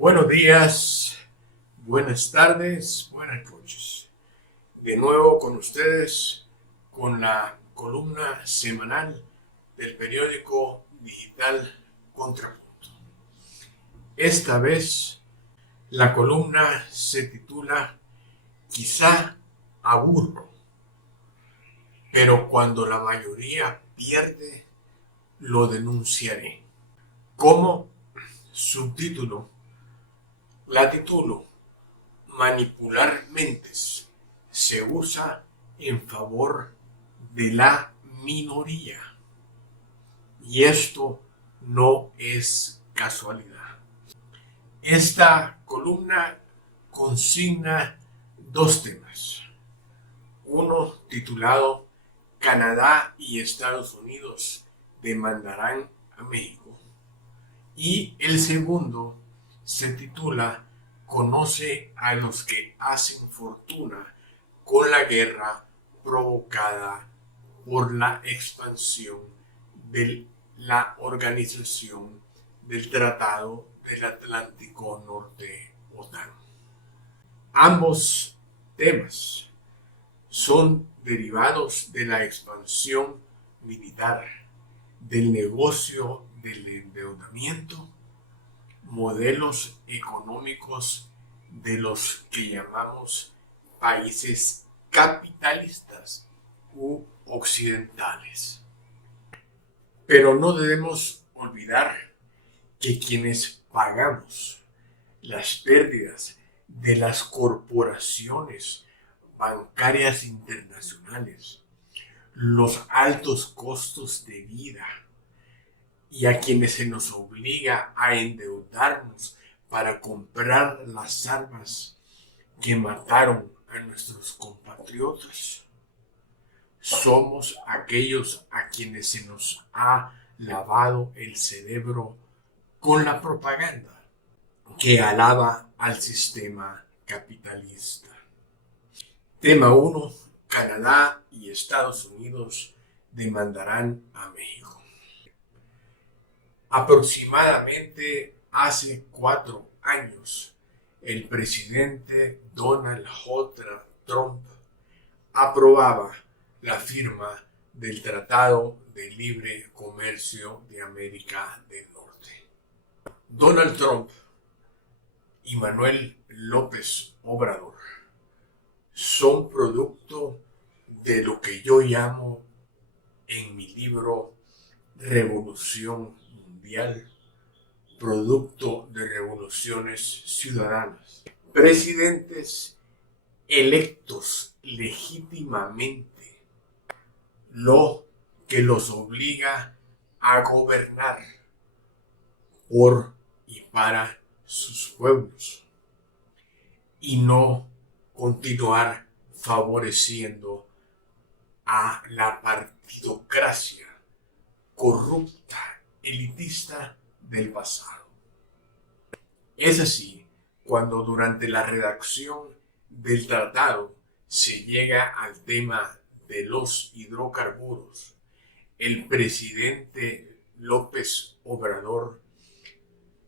Buenos días, buenas tardes, buenas noches. De nuevo con ustedes con la columna semanal del periódico digital Contrapunto. Esta vez la columna se titula Quizá aburro, pero cuando la mayoría pierde, lo denunciaré. Como subtítulo, la titulo Manipular mentes se usa en favor de la minoría. Y esto no es casualidad. Esta columna consigna dos temas. Uno titulado Canadá y Estados Unidos demandarán a México. Y el segundo se titula Conoce a los que hacen fortuna con la guerra provocada por la expansión de la Organización del Tratado del Atlántico Norte, OTAN. Ambos temas son derivados de la expansión militar, del negocio del endeudamiento, modelos económicos de los que llamamos países capitalistas u occidentales. Pero no debemos olvidar que quienes pagamos las pérdidas de las corporaciones bancarias internacionales, los altos costos de vida, y a quienes se nos obliga a endeudarnos para comprar las armas que mataron a nuestros compatriotas, somos aquellos a quienes se nos ha lavado el cerebro con la propaganda que alaba al sistema capitalista. Tema 1. Canadá y Estados Unidos demandarán a México. Aproximadamente hace 4 años, el presidente Donald J. Trump aprobaba la firma del Tratado de Libre Comercio de América del Norte. Donald Trump y Manuel López Obrador son producto de lo que yo llamo en mi libro Revolución Mundial, producto de revoluciones ciudadanas. Presidentes electos legítimamente, lo que los obliga a gobernar por y para sus pueblos y no continuar favoreciendo a la partidocracia corrupta, elitista del pasado. Es así cuando durante la redacción del tratado se llega al tema de los hidrocarburos, el presidente López Obrador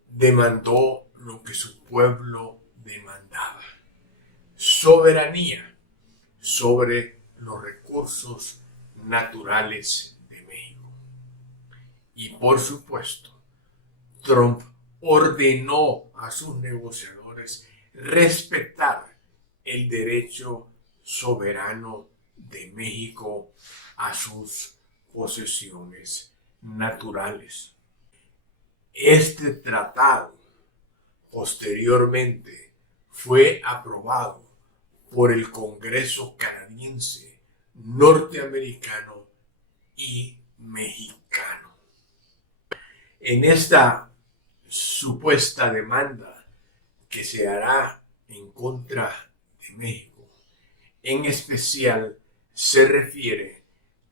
demandó lo que su pueblo demandaba: soberanía sobre los recursos naturales de México. Y por supuesto, Trump ordenó a sus negociadores respetar el derecho soberano de México a sus posesiones naturales. Este tratado posteriormente fue aprobado por el Congreso canadiense, norteamericano y mexicano. En esta supuesta demanda que se hará en contra de México, en especial se refiere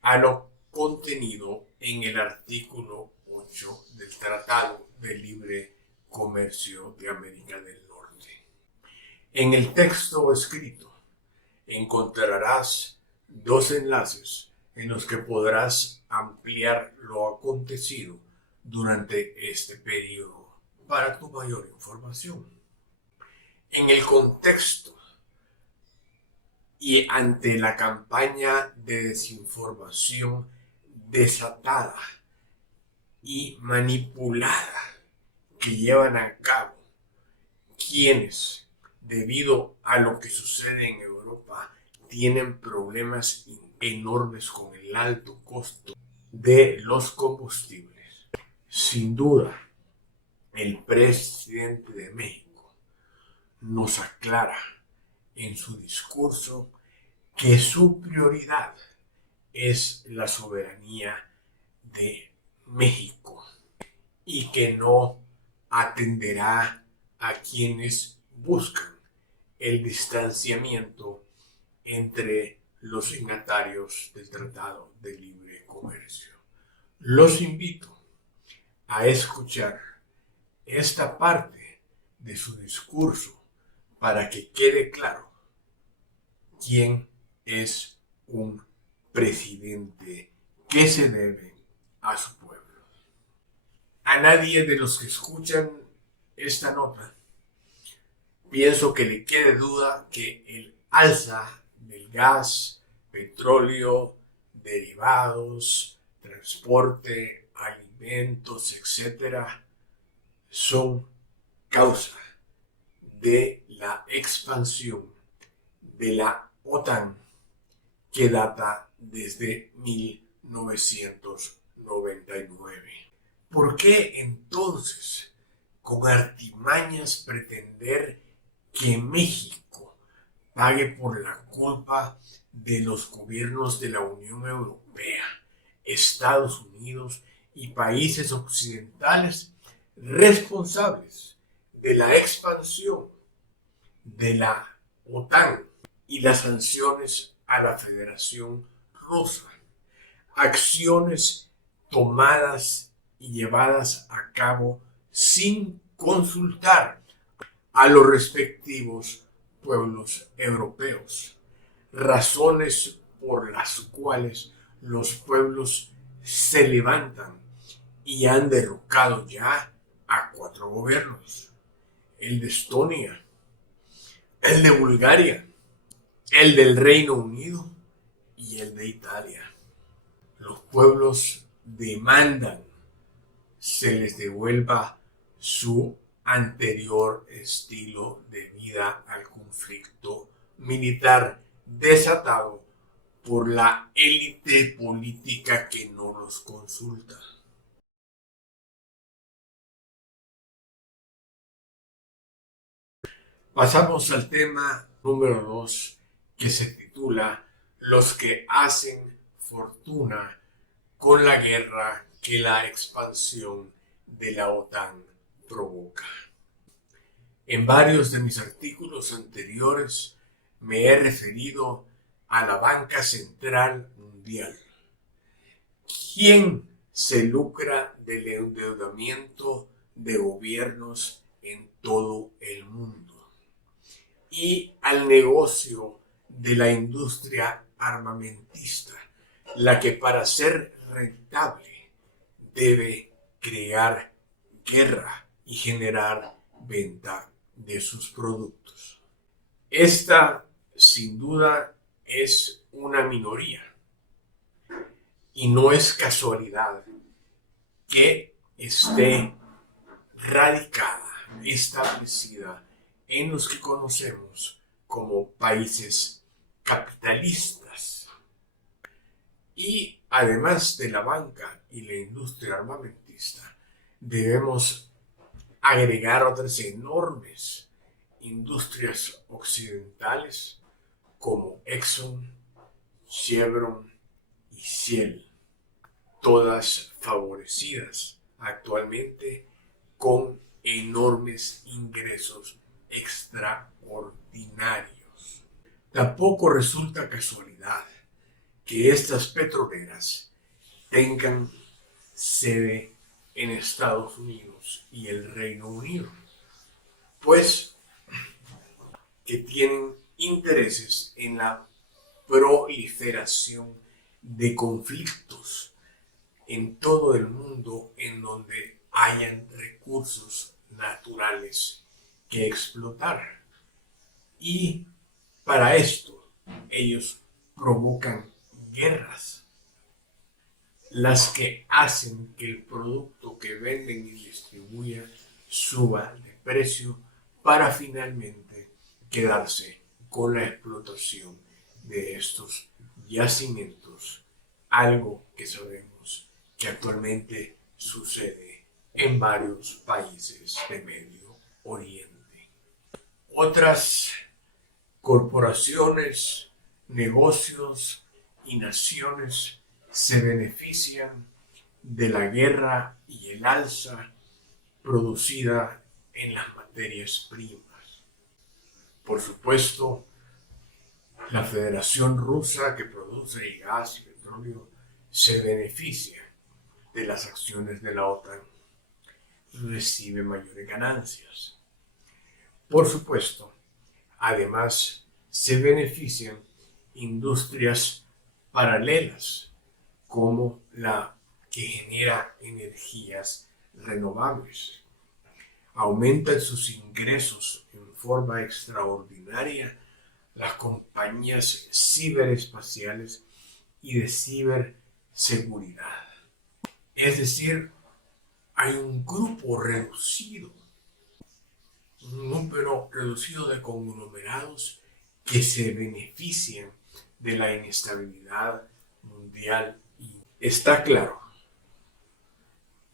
a lo contenido en el artículo 8 del Tratado de Libre Comercio de América del Norte. En el texto escrito encontrarás 2 enlaces en los que podrás ampliar lo acontecido durante este periodo para tu mayor información. En el contexto y ante la campaña de desinformación desatada y manipulada que llevan a cabo quienes, debido a lo que sucede en Europa, tienen problemas enormes con el alto costo de los combustibles. Sin duda, el presidente de México nos aclara en su discurso que su prioridad es la soberanía de México y que no atenderá a quienes buscan el distanciamiento entre los signatarios del Tratado de Libre Comercio. Los invito a escuchar esta parte de su discurso para que quede claro quién es un presidente que se debe a su pueblo. A nadie de los que escuchan esta nota pienso que le quede duda que el alza del gas, petróleo, derivados, transporte, alimentos, etcétera, son causa de la expansión de la OTAN que data desde 1999. ¿Por qué entonces, con artimañas, pretender que México pague por la culpa de los gobiernos de la Unión Europea, Estados Unidos y países occidentales responsables de la expansión de la OTAN y las sanciones a la Federación Rusa? Acciones tomadas y llevadas a cabo sin consultar a los respectivos pueblos europeos, razones por las cuales los pueblos se levantan y han derrocado ya a 4 gobiernos: el de Estonia, el de Bulgaria, el del Reino Unido y el de Italia. Los pueblos demandan se les devuelva su anterior estilo de vida al conflicto militar desatado por la élite política que no los consulta. Pasamos al tema número 2, que se titula Los que hacen fortuna con la guerra que la expansión de la OTAN provoca. En varios de mis artículos anteriores me he referido a la banca central mundial. ¿Quién se lucra del endeudamiento de gobiernos en todo el mundo? Y al negocio de la industria armamentista, la que para ser rentable debe crear guerra y generar venta de sus productos. Esta, sin duda, es una minoría y no es casualidad que esté radicada, establecida en los que conocemos como países capitalistas. Y además de la banca y la industria armamentista, debemos agregar otras enormes industrias occidentales como Exxon, Chevron y Shell, todas favorecidas actualmente con enormes ingresos extraordinarios. Tampoco resulta casualidad que estas petroleras tengan sede en Estados Unidos y el Reino Unido, pues que tienen intereses en la proliferación de conflictos en todo el mundo en donde hayan recursos naturales que explotar. Y para esto ellos provocan guerras, las que hacen que el producto que venden y distribuyen suba de precio para finalmente quedarse con la explotación de estos yacimientos, algo que sabemos que actualmente sucede en varios países de Medio Oriente. Otras corporaciones, negocios y naciones se benefician de la guerra y el alza producida en las materias primas. Por supuesto, la Federación Rusa, que produce gas y petróleo, se beneficia de las acciones de la OTAN, recibe mayores ganancias. Por supuesto, además se benefician industrias paralelas como la que genera energías renovables. Aumentan sus ingresos en forma extraordinaria las compañías ciberespaciales y de ciberseguridad. Es decir, hay un número reducido de conglomerados que se benefician de la inestabilidad mundial. Y está claro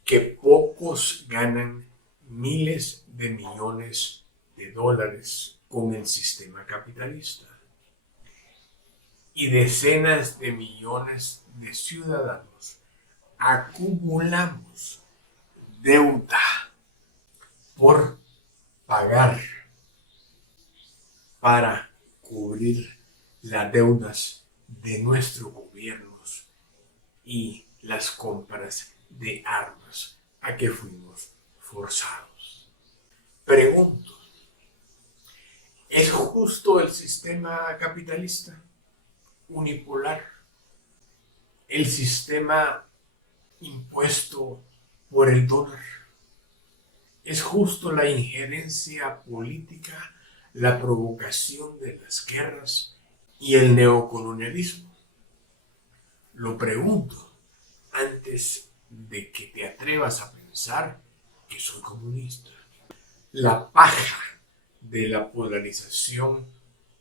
que pocos ganan miles de millones de dólares con el sistema capitalista y decenas de millones de ciudadanos acumulamos deuda por pagar para cubrir las deudas de nuestros gobiernos y las compras de armas a que fuimos forzados. Pregunto, ¿es justo el sistema capitalista unipolar? ¿El sistema impuesto por el dólar? ¿Es justo la injerencia política, la provocación de las guerras y el neocolonialismo? Lo pregunto antes de que te atrevas a pensar que soy comunista. La paja de la polarización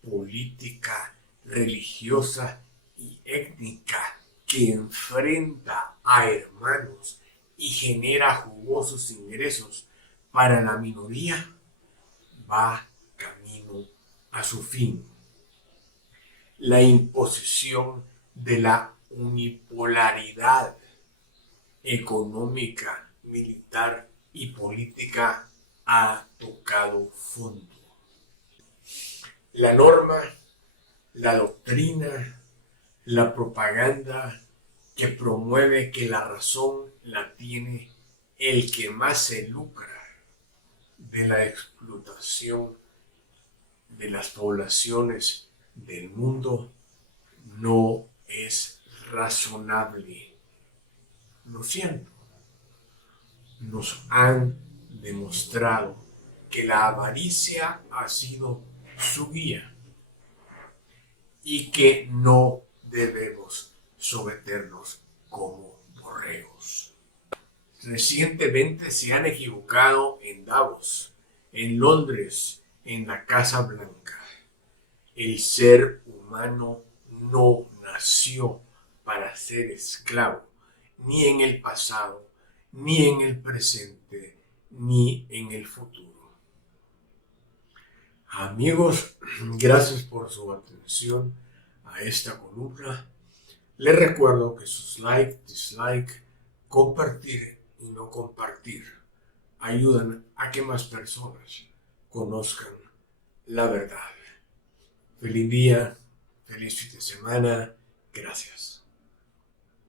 política, religiosa y étnica que enfrenta a hermanos y genera jugosos ingresos para la minoría va camino a su fin. La imposición de la unipolaridad económica, militar y política ha tocado fondo. La norma, la doctrina, la propaganda que promueve que la razón la tiene el que más se lucra de la explotación de las poblaciones del mundo no es razonable. Lo siento. Nos han demostrado que la avaricia ha sido su guía y que no debemos someternos como borregos. Recientemente se han equivocado en Davos, en Londres, en la Casa Blanca. El ser humano no nació para ser esclavo, ni en el pasado, ni en el presente, ni en el futuro. Amigos, gracias por su atención a esta columna. Les recuerdo que sus like, dislike, compartir y no compartir ayudan a que más personas conozcan la verdad. Feliz día, feliz fin de semana. Gracias.